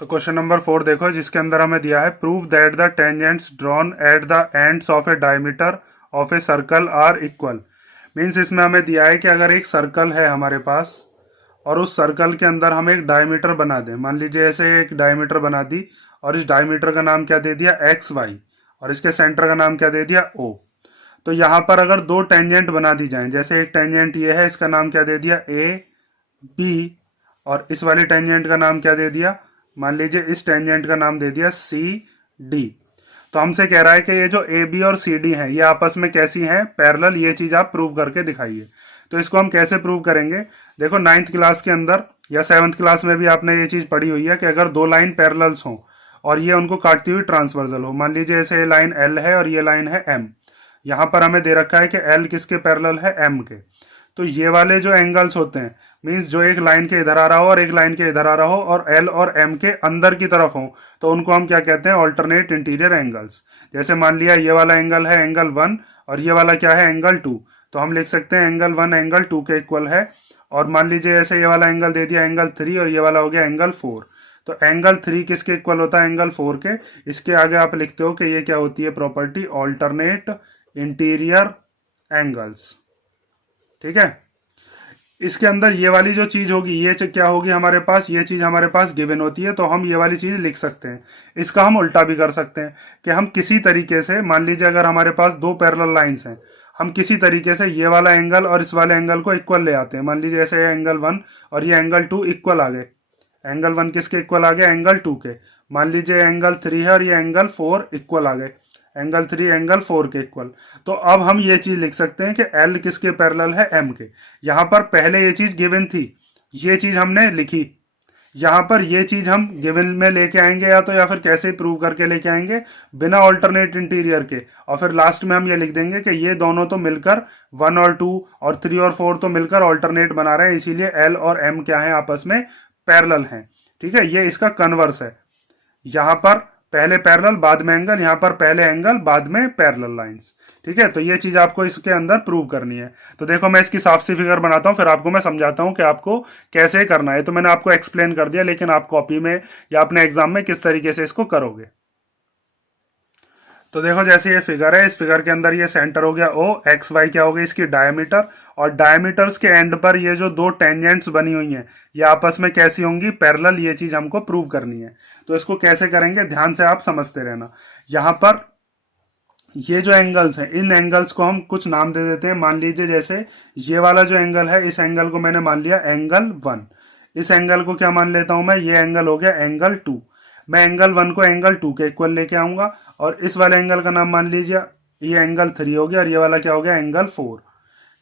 तो question number 4 देखो, जिसके अंदर हमें दिया है prove that the tangents drawn at the ends of a diameter of a circle are equal. Means इसमें हमें दिया है कि अगर एक सर्कल है हमारे पास और उस सर्कल के अंदर हम एक डायमीटर बना दें, मान लीजिए ऐसे एक डायमीटर बना दी और इस डायमीटर का नाम क्या दे दिया एक्स वाई और इसके सेंटर का नाम क्या दे दिया ओ। तो यहाँ पर अगर दो टेंजेंट बना दी जाएं, जैसे एक टेंजेंट ये है, इसका नाम क्या दे दिया ए बी और इस वाली टेंजेंट का नाम क्या दे दिया, मान लीजिए इस टेंजेंट का नाम दे दिया सी डी। तो हमसे कह रहा है कि ये जो ए बी और सी डी हैं ये आपस में कैसी हैं, पैरेलल। ये चीज आप प्रूव करके दिखाइए। तो इसको हम कैसे प्रूव करेंगे, देखो 9th क्लास के अंदर या 7th क्लास में भी आपने ये चीज पढ़ी हुई है कि अगर दो लाइन पैरेलल्स हों और ये उनको काटती हुई ट्रांसवर्सल हो, मान लीजिए ऐसे ये लाइन एल है और ये लाइन है एम। यहाँ पर हमें दे रखा है कि एल किसके पैरेलल है, एम के। तो ये वाले जो एंगल्स होते हैं, मीन्स जो एक लाइन के इधर आ रहा हो और एक लाइन के इधर आ रहा हो और एल और एम के अंदर की तरफ हो, तो उनको हम क्या कहते हैं, ऑल्टरनेट इंटीरियर एंगल्स। जैसे मान लिया ये वाला एंगल है एंगल 1 और ये वाला क्या है एंगल 2, तो हम लिख सकते हैं एंगल 1 एंगल 2 के इक्वल है। और मान लीजिए ऐसे ये वाला एंगल दे दिया एंगल 3 और ये वाला हो गया एंगल 4, तो एंगल 3 किसके इक्वल होता है, एंगल 4 के। इसके आगे आप लिखते हो कि ये क्या होती है प्रॉपर्टी, ऑल्टरनेट इंटीरियर एंगल्स। ठीक है, इसके अंदर ये वाली जो चीज होगी ये क्या होगी हमारे पास, ये चीज हमारे पास गिवन होती है, तो हम ये वाली चीज लिख सकते हैं। इसका हम उल्टा भी कर सकते हैं कि हम किसी तरीके से, मान लीजिए अगर हमारे पास दो पैरेलल लाइंस हैं, हम किसी तरीके से ये वाला एंगल और इस वाले एंगल को इक्वल ले आते हैं। मान लीजिए ऐसे एंगल 1 और ये एंगल 2 इक्वल आ गए। एंगल 1 किसके इक्वल आ गए, एंगल 2 के। मान लीजिए एंगल 3 है और ये एंगल 4 इक्वल आ गए, एंगल 3 एंगल 4 के इक्वल। तो अब हम ये चीज लिख सकते हैं कि एल किसके पैरेलल है, एम के। यहां पर पहले ये चीज गिवन थी, ये चीज हमने लिखी। यहां पर ये चीज हम गिवन में लेके आएंगे या फिर कैसे प्रूव करके लेके आएंगे, बिना ऑल्टरनेट इंटीरियर के। और फिर लास्ट में हम ये लिख देंगे कि ये दोनों तो मिलकर 1 और 2 और 3 और 4 तो मिलकर ऑल्टरनेट बना रहे हैं, इसीलिए एल और एम क्या है, आपस में पैरेलल हैं। ठीक है, ये इसका कन्वर्स है। यहां पर पहले पैरेलल बाद में एंगल, यहां पर पहले एंगल बाद में पैरेलल लाइंस। ठीक है, तो ये चीज आपको इसके अंदर प्रूव करनी है। तो देखो मैं इसकी साफ सी फिगर बनाता हूं, फिर आपको मैं समझाता हूं कि आपको कैसे करना है। तो मैंने आपको एक्सप्लेन कर दिया, लेकिन आप कॉपी में या अपने एग्जाम में किस तरीके से इसको करोगे। तो देखो जैसे ये फिगर है, इस फिगर के अंदर ये सेंटर हो गया ओ, एक्स वाई क्या हो गई इसकी डायमीटर, और डायमीटर्स के एंड पर ये जो दो टेंजेंट्स बनी हुई हैं ये आपस में कैसी होंगी, पैरेलल। ये चीज हमको प्रूव करनी है। तो इसको कैसे करेंगे, ध्यान से आप समझते रहना। यहां पर ये जो एंगल्स हैं, इन एंगल्स को हम कुछ नाम दे देते हैं। मान लीजिए जैसे ये वाला जो एंगल है, इस एंगल को मैंने मान लिया एंगल 1। इस एंगल को क्या मान लेता हूं मैं, ये एंगल हो गया एंगल 2। मैं एंगल 1 को एंगल 2 के इक्वल लेके आऊंगा और इस वाले एंगल का नाम मान लीजिए ये एंगल 3 हो गया और ये वाला क्या हो गया एंगल 4।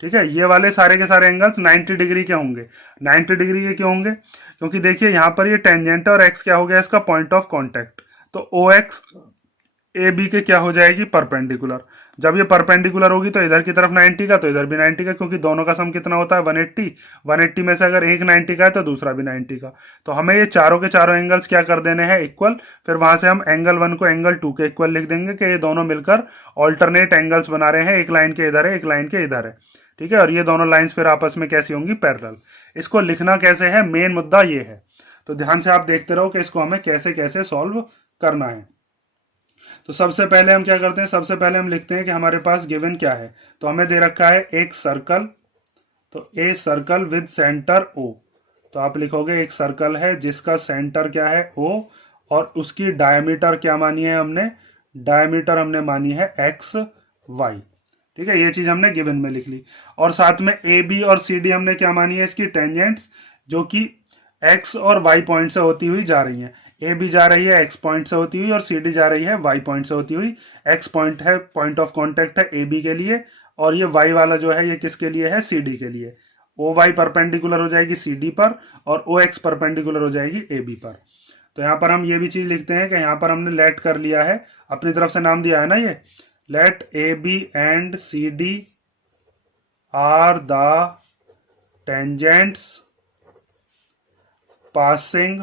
ठीक है, ये वाले सारे के सारे एंगल्स 90 डिग्री के होंगे। 90 डिग्री के क्यों होंगे, क्योंकि देखिए यहाँ पर ये टेंजेंट है और एक्स क्या हो गया इसका पॉइंट ऑफ कॉन्टेक्ट। तो ओ एक्स ए बी के क्या हो जाएगी, परपेंडिकुलर। जब ये परपेंडिकुलर होगी तो इधर की तरफ 90 का तो इधर भी 90 का, क्योंकि दोनों का सम कितना होता है 180। 180 में से अगर एक 90 का है तो दूसरा भी 90 का। तो हमें ये चारों के चारों एंगल्स क्या कर देने हैं, इक्वल। फिर वहां से हम एंगल 1 को एंगल 2 के इक्वल लिख देंगे कि ये दोनों मिलकर ऑल्टरनेट एंगल्स बना रहे हैं, एक लाइन के इधर है एक लाइन के इधर है। ठीक है, और ये दोनों लाइंस फिर आपस में कैसी होंगी, पैरेलल। इसको लिखना कैसे है, मेन मुद्दा ये है। तो ध्यान से आप देखते रहो कि इसको हमें कैसे कैसे सॉल्व करना है। तो सबसे पहले हम क्या करते हैं, सबसे पहले हम लिखते हैं कि हमारे पास गिवन क्या है। तो हमें दे रखा है एक सर्कल, तो a circle with centre O. तो आप लिखोगे एक सर्कल है जिसका सेंटर क्या है ओ, और उसकी डायमीटर क्या मानी है हमने, डायमीटर हमने मानी है एक्स वाई। ठीक है, ये चीज हमने गिवन में लिख ली। और साथ में ए बी और सी डी हमने क्या मानी है, इसकी टेंजेंट्स, जो कि एक्स और वाई पॉइंट से होती हुई जा रही हैं। ए बी जा रही है एक्स पॉइंट से होती हुई और सी डी जा रही है वाई पॉइंट से होती हुई। एक्स पॉइंट है, पॉइंट ऑफ कॉन्टेक्ट है ए बी के लिए, और ये वाई वाला जो है ये किसके लिए है, सी डी के लिए। ओ वाई परपेंडिकुलर हो जाएगी सी डी पर और ओ एक्स परपेंडिकुलर हो जाएगी ए बी पर। तो यहाँ पर हम ये भी चीज लिखते हैं कि यहाँ पर हमने लेट कर लिया है, अपनी तरफ से नाम दिया है ना, ये let A B and C D are the tangents passing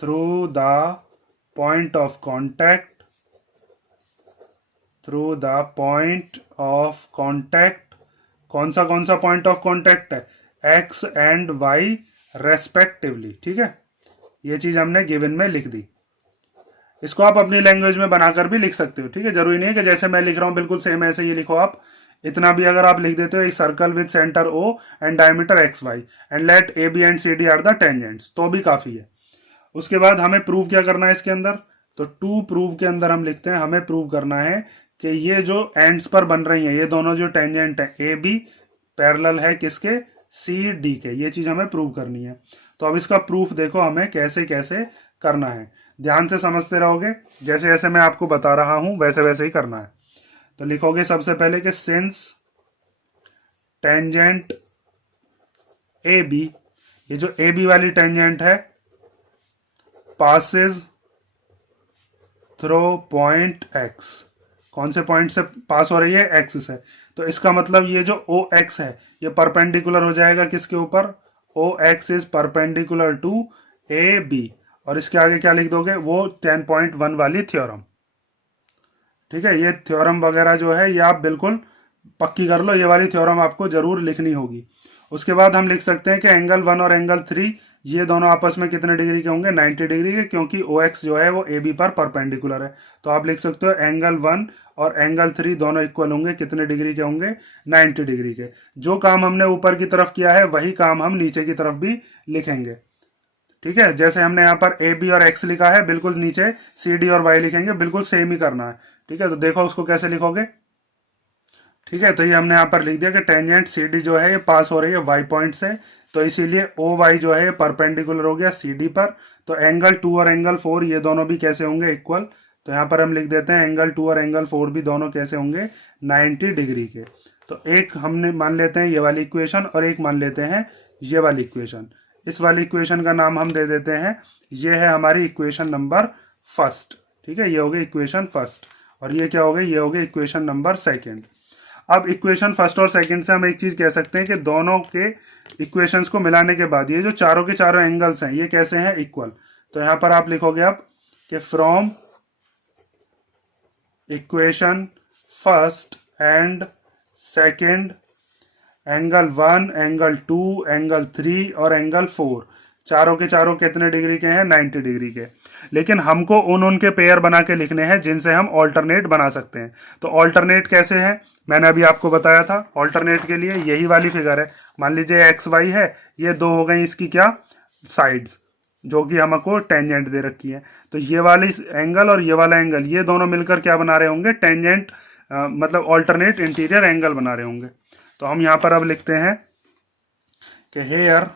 through the point of contact, through the point of contact। कौन सा पॉइंट ऑफ कॉन्टैक्ट है, एक्स एंड वाई रेस्पेक्टिवली। ठीक है, ये चीज हमने गिवन में लिख दी। इसको आप अपनी लैंग्वेज में बनाकर भी लिख सकते हो, ठीक है, जरूरी नहीं है कि जैसे मैं लिख रहा हूं बिल्कुल सेम ऐसे ये लिखो आप। इतना भी अगर आप लिख देते हो, एक circle with centre O and diameter X Y and let A B and C D are the tangents, तो भी काफी है। उसके बाद हमें प्रूव क्या करना है इसके अंदर, तो टू प्रूव के अंदर हम लिखते हैं हमें प्रूव करना है कि ये जो एंड्स पर बन रही हैं ये दोनों जो टेंजेंट है ए बी पैरेलल है किसके, सी डी के, ये चीज हमें प्रूव करनी है। तो अब इसका प्रूफ देखो हमें कैसे कैसे करना है, ध्यान से समझते रहोगे, जैसे जैसे मैं आपको बता रहा हूं वैसे वैसे ही करना है। तो लिखोगे सबसे पहले कि सिंस टेंजेंट ए बी, ये जो ए बी वाली टेंजेंट है पासेस थ्रू पॉइंट एक्स, कौन से पॉइंट से पास हो रही है, एक्स से, तो इसका मतलब ये जो ओ एक्स है ये परपेंडिकुलर हो जाएगा किसके ऊपर, O X is perpendicular to A B, और इसके आगे क्या लिख दोगे, वो 10.1 वाली थ्योरम, ठीक है। ये थ्योरम वगैरह जो है ये आप बिल्कुल पक्की कर लो, ये वाली थ्योरम आपको जरूर लिखनी होगी। उसके बाद हम लिख सकते हैं कि एंगल 1 और एंगल 3 ये दोनों आपस में कितने डिग्री के होंगे, 90 डिग्री के, क्योंकि ओ एक्स जो है वो ए बी पर परपेंडिकुलर है। तो आप लिख सकते हो एंगल 1 और एंगल 3 दोनों इक्वल होंगे, कितने डिग्री के होंगे, 90 डिग्री के। जो काम हमने ऊपर की तरफ किया है वही काम हम नीचे की तरफ भी लिखेंगे, ठीक है। जैसे हमने यहाँ पर ए बी और एक्स लिखा है, बिल्कुल नीचे सी डी और वाई लिखेंगे, बिल्कुल सेम ही करना है, ठीक है। तो देखो उसको कैसे लिखोगे, ठीक है। तो ये हमने यहाँ पर लिख दिया कि टेंजेंट सी डी जो है ये पास हो रही है वाई पॉइंट से, तो इसीलिए ओ वाई जो है ये परपेंडिकुलर हो गया सी डी पर। तो एंगल 2 और एंगल 4 ये दोनों भी कैसे होंगे, इक्वल। तो यहाँ पर हम लिख देते हैं एंगल 2 और एंगल 4 भी दोनों कैसे होंगे, 90 डिग्री के। तो एक हमने मान लेते हैं ये वाली इक्वेशन और एक मान लेते हैं ये वाली इक्वेशन। इस वाली इक्वेशन का नाम हम दे देते हैं, ये है हमारी इक्वेशन नंबर फर्स्ट, ठीक है। ये हो गई इक्वेशन फर्स्ट, और ये क्या हो गई, ये हो गई इक्वेशन नंबर सेकेंड। अब इक्वेशन फर्स्ट और सेकंड से हम एक चीज कह सकते हैं कि दोनों के इक्वेशंस को मिलाने के बाद ये जो चारों के चारों एंगल्स हैं ये कैसे हैं, इक्वल। तो यहां पर आप लिखोगे अब कि from equation first and second angle 1, angle 2, angle 3 और एंगल 4 चारों के चारों कितने डिग्री के हैं, 90 डिग्री के। लेकिन हमको उनके पेयर बना के लिखने हैं जिनसे हम ऑल्टरनेट बना सकते हैं। तो ऑल्टरनेट कैसे है, मैंने अभी आपको बताया था। ऑल्टरनेट के लिए यही वाली फिगर है, मान लीजिए एक्स वाई है, ये दो हो गई इसकी क्या, साइड्स, जो कि हमको टेंजेंट दे रखी है। तो ये वाली एंगल और ये वाला एंगल ये दोनों मिलकर क्या बना रहे होंगे, टेंजेंट मतलब ऑल्टरनेट इंटीरियर एंगल बना रहे होंगे। तो हम यहाँ पर अब लिखते हैं कि हेयर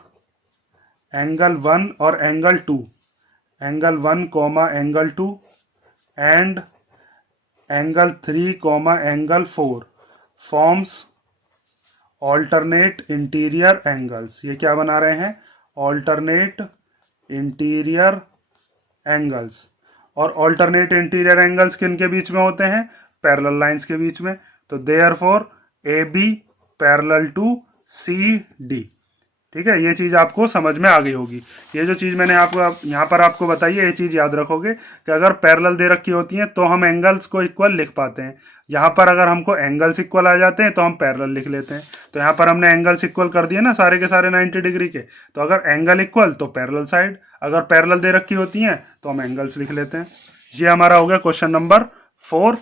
एंगल 1 और angle 2, angle 1 comma angle 2 and angle 3 comma angle 4 forms alternate interior angles. ये क्या बना रहे हैं, ऑल्टरनेट इंटीरियर एंगल्स। और ऑल्टरनेट इंटीरियर एंगल्स किन के बीच में होते हैं, पैरेलल लाइंस के बीच में। तो therefore A B parallel to C D, ठीक है। ये चीज आपको समझ में आ गई होगी। ये जो चीज मैंने आपको यहाँ पर आपको बताई है, ये चीज याद रखोगे कि अगर पैरेलल दे रखी होती हैं तो हम एंगल्स को इक्वल लिख पाते हैं। यहाँ पर अगर हमको एंगल्स इक्वल आ जाते हैं तो हम पैरेलल लिख लेते हैं। तो यहाँ पर हमने एंगल्स इक्वल कर दिए ना सारे के सारे 90 डिग्री के। तो अगर एंगल इक्वल तो पैरेलल साइड, अगर पैरेलल दे रखी होती हैं तो हम एंगल्स लिख लेते हैं। ये हमारा हो गया क्वेश्चन नंबर 4।